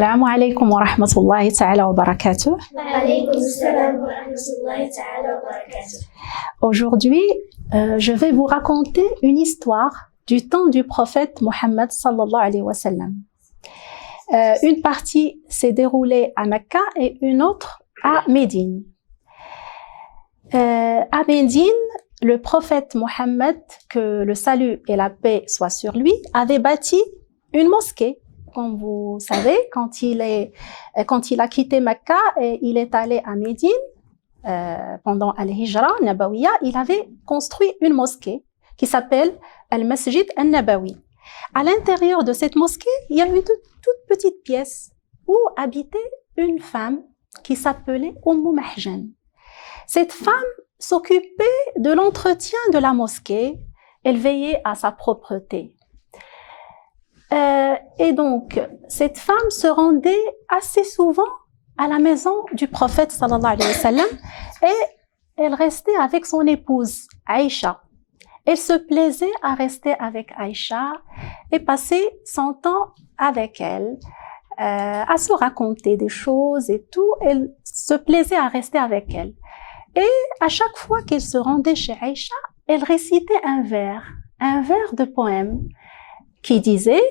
السلام عليكم ورحمة الله تعالى وبركاته. وعليكم السلام ورحمة الله تعالى وبركاته. Aujourd'hui, je vais vous raconter une histoire du temps du prophète Mohammed sallallahu alayhi wa sallam. Une partie s'est déroulée à Mecca et une autre à Médine. À Médine, le prophète Mohammed, que le salut et la paix soient sur lui, avait bâti une mosquée. Comme vous savez, quand il a quitté Mecca et il est allé à Médine, pendant Al-Hijra Nabawiya, il avait construit une mosquée qui s'appelle Al-Masjid Al-Nabawi. À l'intérieur de cette mosquée, il y a une toute petite pièce où habitait une femme qui s'appelait Mahjan. Cette femme s'occupait de l'entretien de la mosquée, elle veillait à sa propreté. Et donc, cette femme se rendait assez souvent à la maison du prophète sallallahu alayhi wa sallam et elle restait avec son épouse Aïcha. Elle se plaisait à rester avec Aïcha et passer son temps avec elle, à se raconter des choses et tout. Elle se plaisait à rester avec elle. Et à chaque fois qu'elle se rendait chez Aïcha, elle récitait un vers de poème qui disait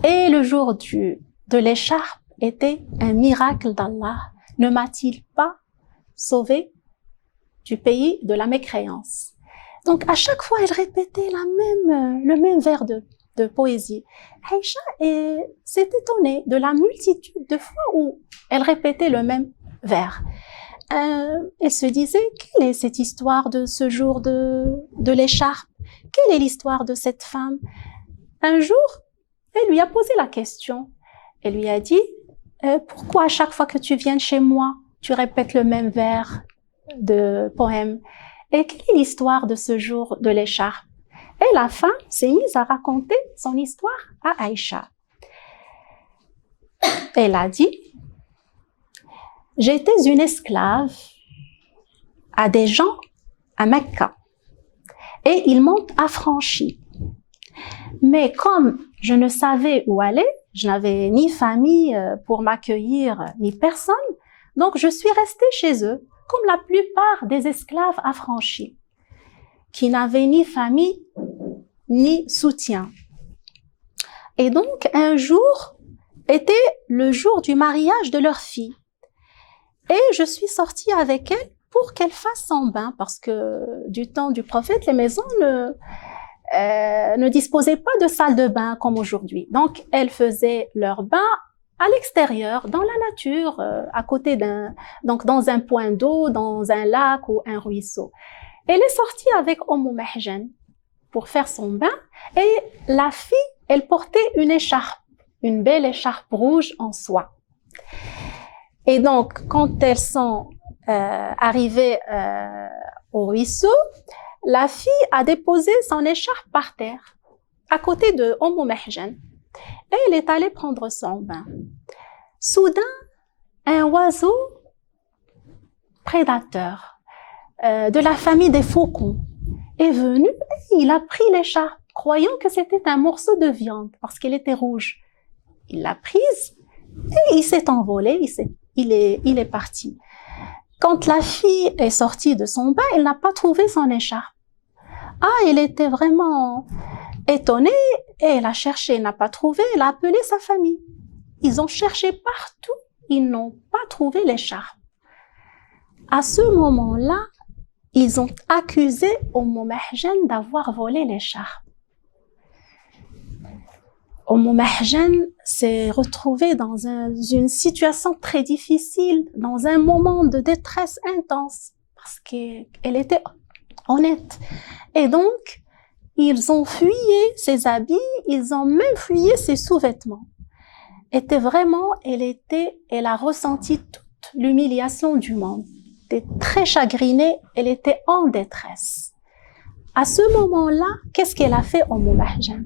« Et le jour de l'écharpe était un miracle d'Allah, ne m'a-t-il pas sauvé du pays de la mécréance ?» Donc à chaque fois, elle répétait le même vers de poésie. Aïcha s'est étonnée de la multitude de fois où elle répétait le même vers. Elle se disait, quelle est cette histoire de ce jour de l'écharpe? Quelle est l'histoire de cette femme? Un jour, elle lui a posé la question. Elle lui a dit, pourquoi à chaque fois que tu viens chez moi, tu répètes le même vers de poème? Et quelle est l'histoire de ce jour de l'écharpe? Et la femme s'est mise à raconter son histoire à Aïcha. Elle a dit, j'étais une esclave à des gens à Mecca et ils m'ont affranchie. Mais comme je ne savais où aller, je n'avais ni famille pour m'accueillir, ni personne, donc je suis restée chez eux, comme la plupart des esclaves affranchis, qui n'avaient ni famille, ni soutien. Et donc, un jour était le jour du mariage de leur fille. Et je suis sortie avec elle pour qu'elle fasse son bain, parce que du temps du prophète, les maisons ne disposaient pas de salle de bain comme aujourd'hui. Donc, elles faisaient leur bain à l'extérieur, dans la nature, à côté donc dans un point d'eau, dans un lac ou un ruisseau. Elle est sortie avec Mahjan pour faire son bain et la fille, elle portait une écharpe, une belle écharpe rouge en soie. Et donc, quand elles sont arrivées au ruisseau, la fille a déposé son écharpe par terre, à côté de Mahjan, et elle est allée prendre son bain. Soudain, un oiseau prédateur de la famille des faucons est venu et il a pris l'écharpe, croyant que c'était un morceau de viande, parce qu'elle était rouge. Il l'a prise et il s'est envolé, il est parti. Quand la fille est sortie de son bain, elle n'a pas trouvé son écharpe. Elle était vraiment étonnée et elle a cherché, elle n'a pas trouvé, elle a appelé sa famille. Ils ont cherché partout, ils n'ont pas trouvé l'écharpe. À ce moment-là, ils ont accusé Mahjan d'avoir volé l'écharpe. Mahjan s'est retrouvée dans une situation très difficile, dans un moment de détresse intense, parce qu'elle était honnête. Et donc, ils ont fouillé ses habits, ils ont même fouillé ses sous-vêtements. Elle a ressenti toute l'humiliation du monde. Elle était très chagrinée, elle était en détresse. À ce moment-là, qu'est-ce qu'elle a fait Mahjan?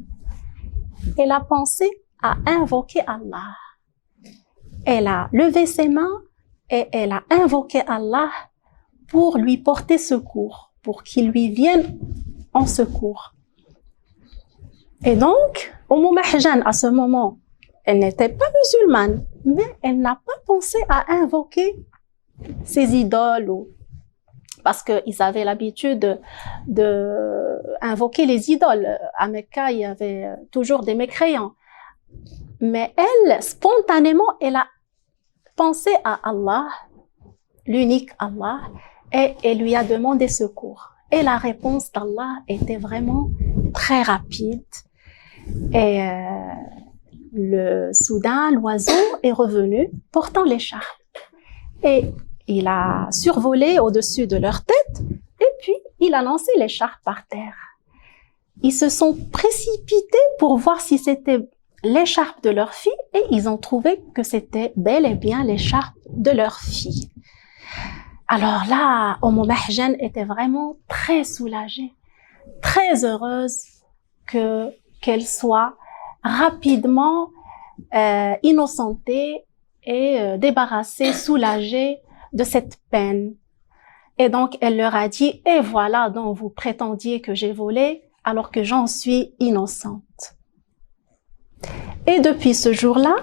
Elle a pensé à invoquer Allah. Elle a levé ses mains et elle a invoqué Allah pour lui porter secours, pour qu'il lui vienne en secours. Et donc, Mahjan, à ce moment, elle n'était pas musulmane, mais elle n'a pas pensé à invoquer ces idoles parce qu'ils avaient l'habitude d'invoquer les idoles. À Mecca, il y avait toujours des mécréants. Mais elle, spontanément, elle a pensé à Allah, l'unique Allah, et elle lui a demandé secours. Et la réponse d'Allah était vraiment très rapide. Et soudain, l'oiseau est revenu portant l'écharpe. Et il a survolé au-dessus de leur tête et puis il a lancé l'écharpe par terre. Ils se sont précipités pour voir si c'était l'écharpe de leur fille et ils ont trouvé que c'était bel et bien l'écharpe de leur fille. Alors là, Mahjan était vraiment très soulagée, très heureuse qu'elle soit rapidement innocentée et débarrassée, soulagée de cette peine. Et donc, elle leur a dit, et voilà, donc vous prétendiez que j'ai volé alors que j'en suis innocente. Et depuis ce jour-là,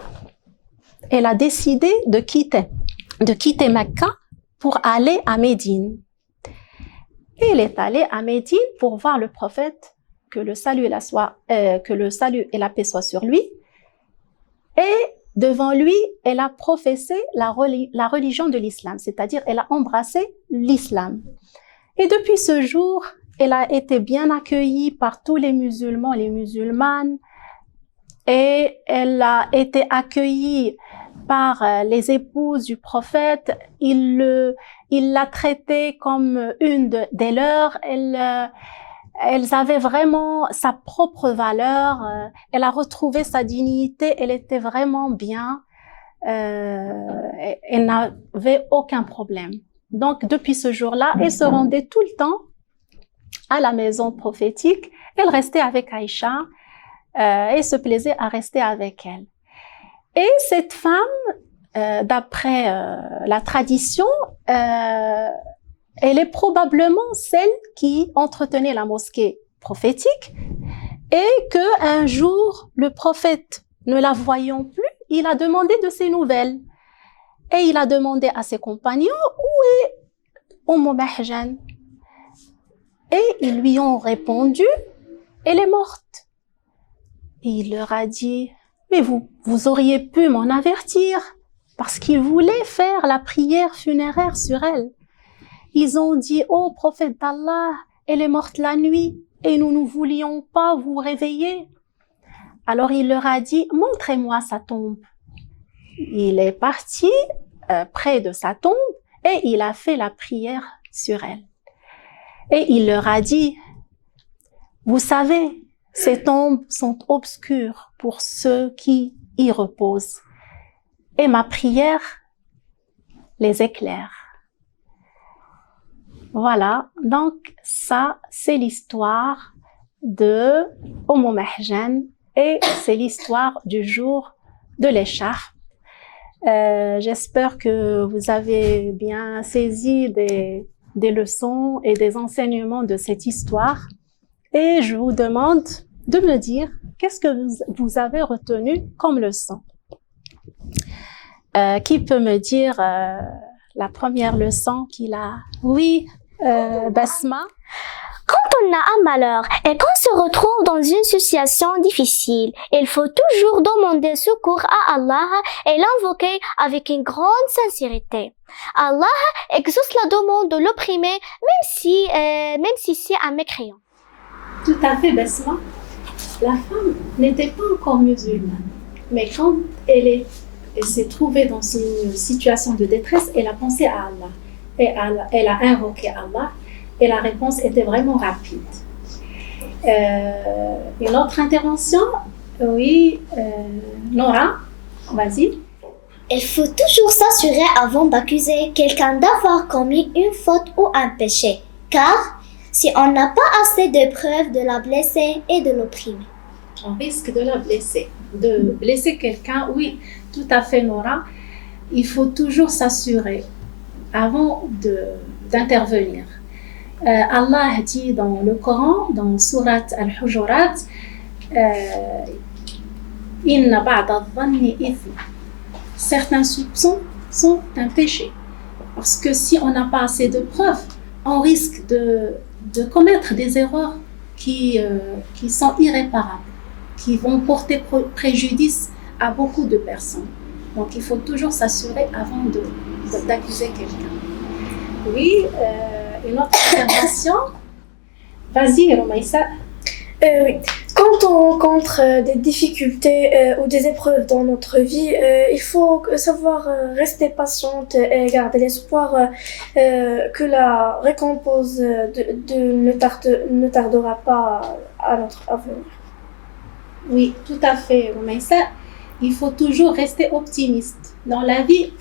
elle a décidé de quitter Mecca pour aller à Médine. Et elle est allée à Médine pour voir le prophète, que le salut et la paix soient sur lui. Et devant lui, elle a professé la religion de l'islam, c'est-à-dire elle a embrassé l'islam. Et depuis ce jour, elle a été bien accueillie par tous les musulmans, les musulmanes, et elle a été accueillie par les épouses du prophète. Il l'a traitée comme une des leurs. Elles avaient vraiment sa propre valeur. Elle a retrouvé sa dignité. Elle était vraiment bien. Elle n'avait aucun problème. Donc, depuis ce jour-là, elle se rendait tout le temps à la maison prophétique. Elle restait avec Aïcha et se plaisait à rester avec elle. Et cette femme, d'après la tradition, elle est probablement celle qui entretenait la mosquée prophétique et qu'un jour, le prophète, ne la voyant plus, il a demandé de ses nouvelles. Et il a demandé à ses compagnons, où est Mahjan? Et ils lui ont répondu, elle est morte. Et il leur a dit, mais vous auriez pu m'en avertir, parce qu'il voulait faire la prière funéraire sur elle. Ils ont dit, oh prophète d'Allah, elle est morte la nuit et nous ne voulions pas vous réveiller. Alors il leur a dit, montrez-moi sa tombe. Il est parti près de sa tombe et il a fait la prière sur elle. Et il leur a dit, vous savez, ces tombes sont obscures pour ceux qui y reposent et ma prière les éclaire. Voilà, donc ça, c'est l'histoire de Mahjan et c'est l'histoire du jour de l'écharpe. J'espère que vous avez bien saisi des leçons et des enseignements de cette histoire et je vous demande de me dire qu'est-ce que vous avez retenu comme leçon. Qui peut me dire la première leçon qu'il a? Oui, Basma. Quand on a un malheur et qu'on se retrouve dans une situation difficile, il faut toujours demander secours à Allah et l'invoquer avec une grande sincérité. Allah exauce la demande de l'opprimé, même si c'est un mécréant. Tout à fait, Basma. La femme n'était pas encore musulmane, mais quand elle s'est trouvée dans une situation de détresse, elle a pensé à Allah. Et elle a invoqué Allah et la réponse était vraiment rapide. Une autre intervention? Oui, Nora, vas-y. Il faut toujours s'assurer avant d'accuser quelqu'un d'avoir commis une faute ou un péché, car si on n'a pas assez de preuves de la blesser et de l'opprimer. On risque de la blesser, de blesser quelqu'un, oui, tout à fait Nora. Il faut toujours s'assurer avant d'intervenir. Allah dit dans le Coran, dans Surat Al-Hujurat, Inna ba'da dhanni ithm. Certains soupçons sont un péché. Parce que si on n'a pas assez de preuves, on risque de commettre des erreurs qui sont irréparables, qui vont porter préjudice à beaucoup de personnes. Donc il faut toujours s'assurer avant d'accuser quelqu'un. Oui, une autre intervention. Vas-y, Romaïssa. Oui. Quand on rencontre des difficultés ou des épreuves dans notre vie, il faut savoir rester patiente et garder l'espoir que la récompense ne tardera pas à notre avenir. Oui, tout à fait, Romaïssa. Il faut toujours rester optimiste. Dans la vie,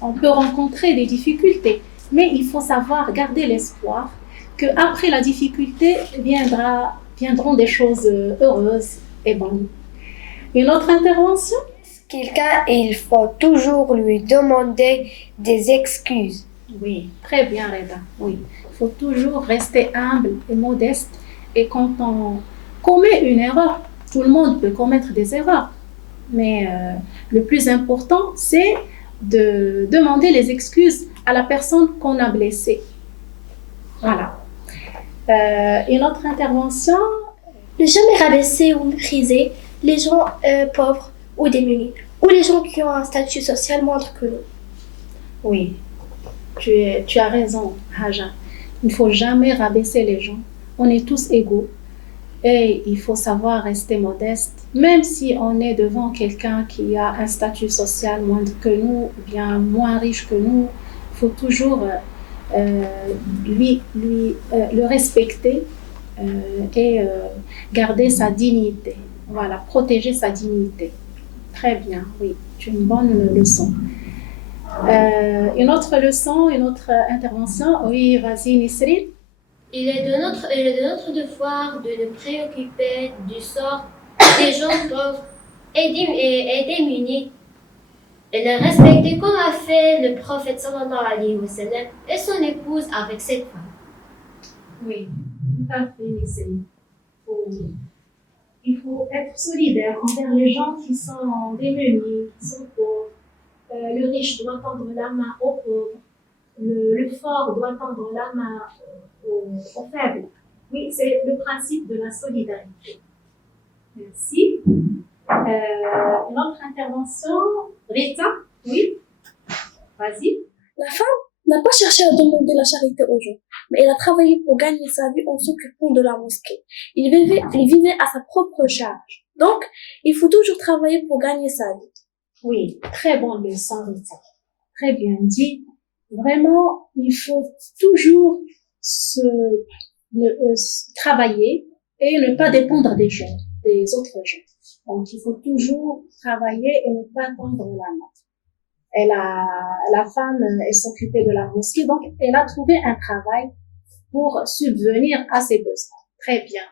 on peut rencontrer des difficultés, mais il faut savoir garder l'espoir qu'après la difficulté viendront des choses heureuses et bonnes. Une autre intervention? Quelqu'un, il faut toujours lui demander des excuses. Oui, très bien, Reda. Oui, il faut toujours rester humble et modeste. Et quand on commet une erreur, tout le monde peut commettre des erreurs. Mais le plus important, c'est de demander les excuses à la personne qu'on a blessée. Voilà. Une autre intervention? Ne jamais rabaisser ou mépriser les gens pauvres ou démunis, ou les gens qui ont un statut social moindre que nous. Oui, tu as raison, Haja. Il ne faut jamais rabaisser les gens. On est tous égaux. Et il faut savoir rester modeste, même si on est devant quelqu'un qui a un statut social moindre que nous, ou bien moins riche que nous. Il faut toujours le respecter et garder sa dignité. Voilà, protéger sa dignité. Très bien, oui, c'est une bonne leçon. Une autre leçon, une autre intervention. Oui, vas-y, Nisrine. Il est de notre devoir de nous préoccuper du sort des gens pauvres et démunis et de respecter comme a fait le prophète sallallahu alayhi wa sallam et son épouse avec cette femme. Oui, tout à fait, Nisrine. Il faut être solidaire envers les gens qui sont démunis, qui sont pauvres. Le riche doit tendre la main aux pauvres. Le fort doit tendre la main aux faibles. Oui, c'est le principe de la solidarité. Merci. Une autre intervention. Rita, oui, vas-y. La femme n'a pas cherché à demander la charité aux gens, mais elle a travaillé pour gagner sa vie en s'occupant de la mosquée. Il vivait à sa propre charge. Donc, il faut toujours travailler pour gagner sa vie. Oui, très bonne leçon, Rita. Très bien dit. Vraiment, il faut toujours travailler et ne pas dépendre des autres gens. Donc, il faut toujours travailler et ne pas tendre la main. La femme, elle s'occupait de la mosquée, donc elle a trouvé un travail pour subvenir à ses besoins. Très bien.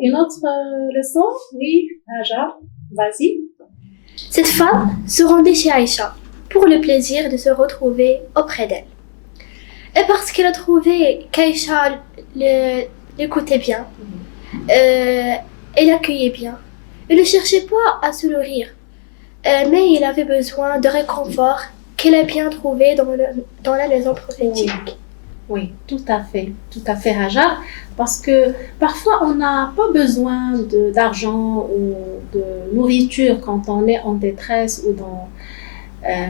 Une autre leçon? Oui, Haja, vas-y. Cette femme se rendait chez Aïcha pour le plaisir de se retrouver auprès d'elle. Et parce qu'elle a trouvé qu'Aïcha l'écoutait bien, et l'accueillait bien, elle ne cherchait pas à se nourrir, mais il avait besoin de réconfort qu'elle a bien trouvé dans la maison prophétique. Oui, tout à fait, Hajar, parce que parfois on n'a pas besoin d'argent ou de nourriture quand on est en détresse ou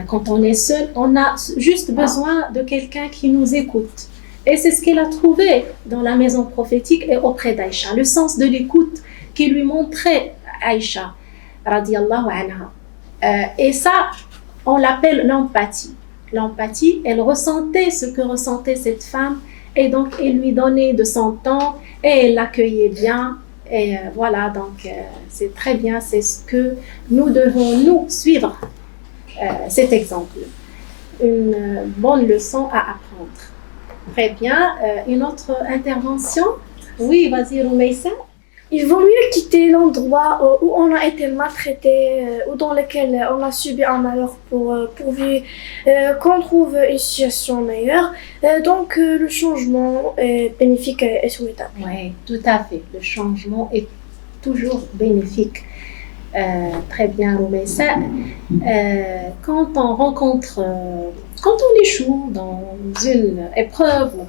quand on est seul, on a juste besoin de quelqu'un qui nous écoute. Et c'est ce qu'elle a trouvé dans la maison prophétique et auprès d'Aïcha, le sens de l'écoute qui lui montrait Aïcha, radiyallahu anha. Et ça, on l'appelle l'empathie. L'empathie, elle ressentait ce que ressentait cette femme et donc elle lui donnait de son temps et elle l'accueillait bien. Et voilà, donc c'est très bien, c'est ce que nous devons nous suivre. Cet exemple. Une bonne leçon à apprendre. Très bien. Une autre intervention? Oui, vas-y, Roumeissa. Il vaut mieux quitter l'endroit où on a été maltraité ou dans lequel on a subi un malheur pourvu qu'on trouve une situation meilleure. Donc, le changement est bénéfique et souhaitable. Oui, tout à fait. Le changement est toujours bénéfique. Très bien, Roumaïssa. Quand on rencontre, quand on échoue dans une épreuve ou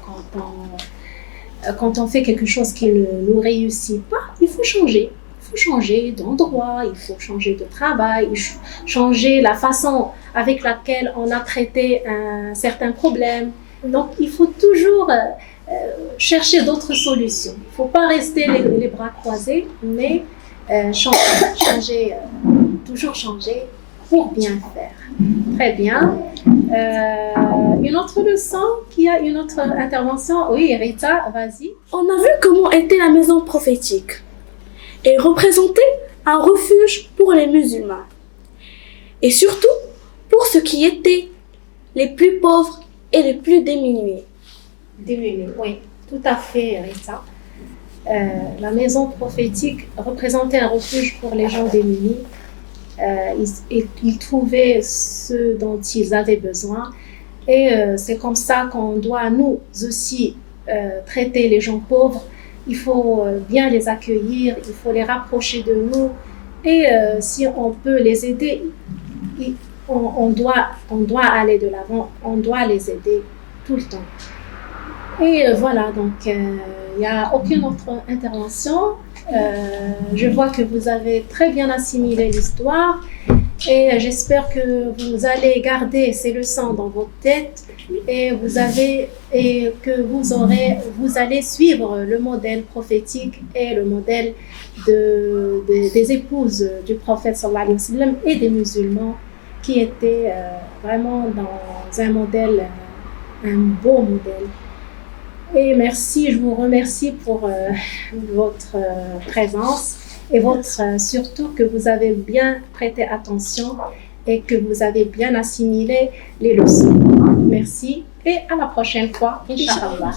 quand on fait quelque chose qui ne nous réussit pas, il faut changer. Il faut changer d'endroit, il faut changer de travail, changer la façon avec laquelle on a traité un certain problème. Donc, il faut toujours chercher d'autres solutions. Il ne faut pas rester les bras croisés, mais changer, toujours changer pour bien faire. Très bien. Une autre leçon, qui a une autre intervention? Oui, Rita, vas-y. On a vu comment était la maison prophétique. Elle représentait un refuge pour les musulmans. Et surtout pour ceux qui étaient les plus pauvres et les plus démunis. Démunis, oui, tout à fait, Rita. La maison prophétique représentait un refuge pour les gens démunis. Ils trouvaient ce dont ils avaient besoin. Et c'est comme ça qu'on doit nous aussi traiter les gens pauvres. Il faut bien les accueillir, il faut les rapprocher de nous. Et si on peut les aider, on doit aller de l'avant, on doit les aider tout le temps. Et voilà, donc il n'y a aucune autre intervention. Je vois que vous avez très bien assimilé l'histoire et j'espère que vous allez garder ces leçons dans votre tête et que vous allez suivre le modèle prophétique et le modèle des épouses du prophète sallallahu alayhi wa sallam et des musulmans qui étaient vraiment dans un modèle, un beau modèle. Et merci, je vous remercie pour votre présence et surtout que vous avez bien prêté attention et que vous avez bien assimilé les leçons. Merci et à la prochaine fois, Inch'Allah.